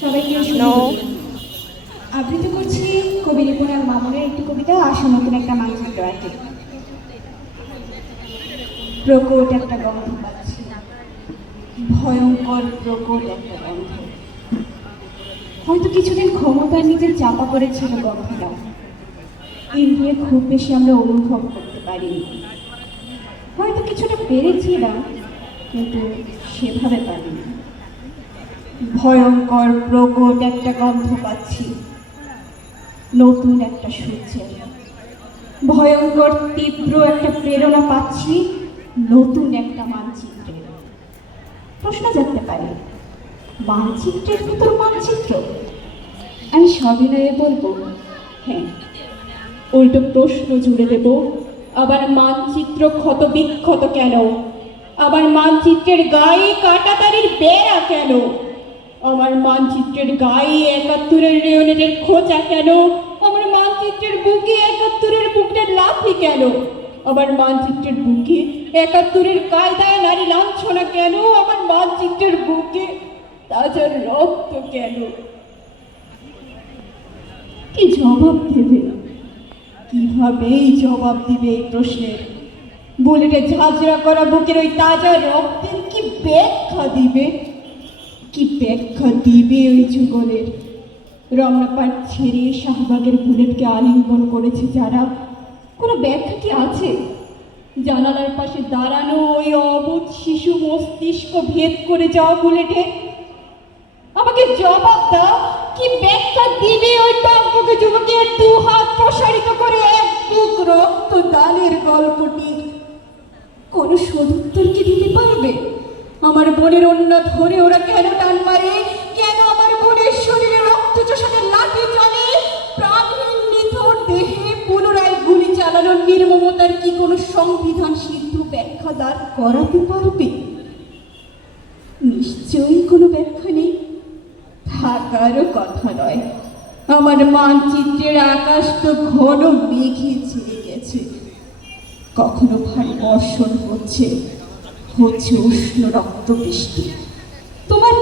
সবাইকে আবৃত্তি করছি কবি রিপনের মামুনের একটি কবিতা আসো নতুন একটা মানচিত্র আঁকি। প্রকট একটা গন্ধ পাচ্ছি, ভয়ঙ্কর প্রকট একটা গন্ধ। হয়তো কিছুদিন ক্ষমতার নিচে চাপা পড়েছিল গন্ধটা, ইন্দ্রিয়ে খুব বেশি আমরা অনুভব করতে পারিনি। হয়তো কিছুটা পেরেছিলাম, কিন্তু সেভাবে পারিনি। ভয়ঙ্কর প্রকট একটা গন্ধ পাচ্ছি, নতুন একটা সূর্যের। ভয়ঙ্কর তীব্র একটা প্রেরণা পাচ্ছি, নতুন একটা মানচিত্রের। প্রশ্ন জানতে পারি, মানচিত্রের ভিতর মানচিত্র? আমি সবিনয়ে বলবো হ্যাঁ। উল্টো প্রশ্ন জুড়ে দেব, আবার মানচিত্র ক্ষত বিক্ষত কেন? আবার মানচিত্রের গায়ে কাঁটাতারের বেড়া কেন? আমার মানচিত্রের গায়ে ৭১-এর রেওনেটের খোঁচা কেন? আমার মানচিত্রের বুকে ৭১-এর বুকের লাথি কেন? আমার মানচিত্রের বুকে ৭১-এর কায়দায় নারী লাঞ্ছনা কেন? আমার মানচিত্রের বুকে তাজা রক্ত কেন? কি জবাব দেবে? কিভাবেই জবাব দিবে এই প্রশ্নের? বুলেটে ঝাঁঝরা করা বুকের ওই তাজা রক্তের কি ব্যাখ্যা দিবে? কি ব্যাখ্যা দিবে ওই যুগলের? রমনাপাট ছেড়ে শাহবাগের বুলেটকে আলিঙ্গন করেছে যারা, কোনো ব্যাখ্যা কি আছে? জানালার পাশে দাঁড়ানো ওই অবুধ শিশু মস্তিষ্ক ভেদ করে যাওয়া বুলেটে আমাকে জবাব দাও, কি ব্যাখ্যা দিবে ওই টকবকে যুবকের দু হাত প্রসারিত করে এক বুক রক্ত দানের গল্পটি? কোনো সদুত্তর কি দিতে পারবে? আমার বোনের অন্য ধরে ওরা কেন টান মারে? কেন আমার বোনের শরীরে রক্ত চোষাতে লাঠি চলে? প্রাণহীন নিথর দেহে পুনরায় গুলি চালানোর নির্মমতার কি কোনো সংবিধান সিদ্ধ ব্যাখ্যা দাঁড় করাতে পারবে? নিশ্চয়ই কোনো ব্যাখ্যা নেই, থাকারও কথা নয়। আমার মানচিত্রের আকাশ তো ঘন মেঘে ছেড়ে গেছে, কখনো ভারী বর্ষণ হচ্ছে, হচ্ছে উষ্ণ রক্ত বৃষ্টি। তোমার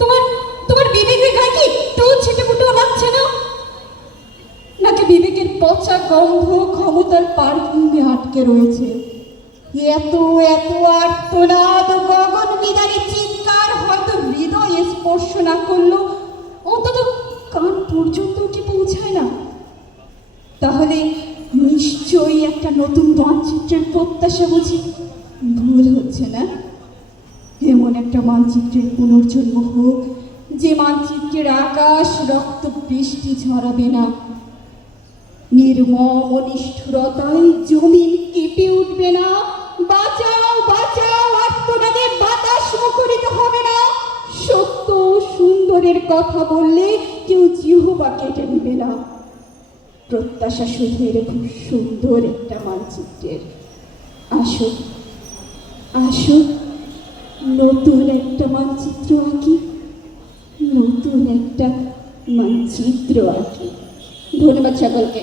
তোমার তোমার বিবেকের গায়ে কি একটু ছিটেফুটেও লাগছে না? নাকি বিবেকের পচা গন্ধ ক্ষমতার পার্কিংয়ে আটকে রয়েছে? এত এত আর্তনাদ গগন বিদারী চিৎকার হয়তো হৃদয়ে স্পর্শ না করলো, অন্তত কান পর্যন্ত কি পৌঁছায় না? তাহলে নিশ্চয়ই একটা নতুন মানচিত্রের প্রত্যাশা বুঝি ভুল হচ্ছে না? এমন একটা মানচিত্রের পুনর্জন্ম হোক, যে মানচিত্রের আকাশ রক্ত বৃষ্টি ঝরাবে না, নির্মম নিষ্ঠুরতায় জমিন কেঁপে উঠবে না, বাঁচাও বাঁচাও আর্তনাদে বাতাস মুখরিত হবে না, সত্য সুন্দরের কথা বললে কেউ জিহ্বা কেটে নেবে না। প্রত্যাশা শুধু এরকম সুন্দর একটা মানচিত্রের। আসো আসো, নতুন একটা মানচিত্র আঁকি, নতুন একটা মানচিত্র আঁকি। ধন্যবাদ সকলকে।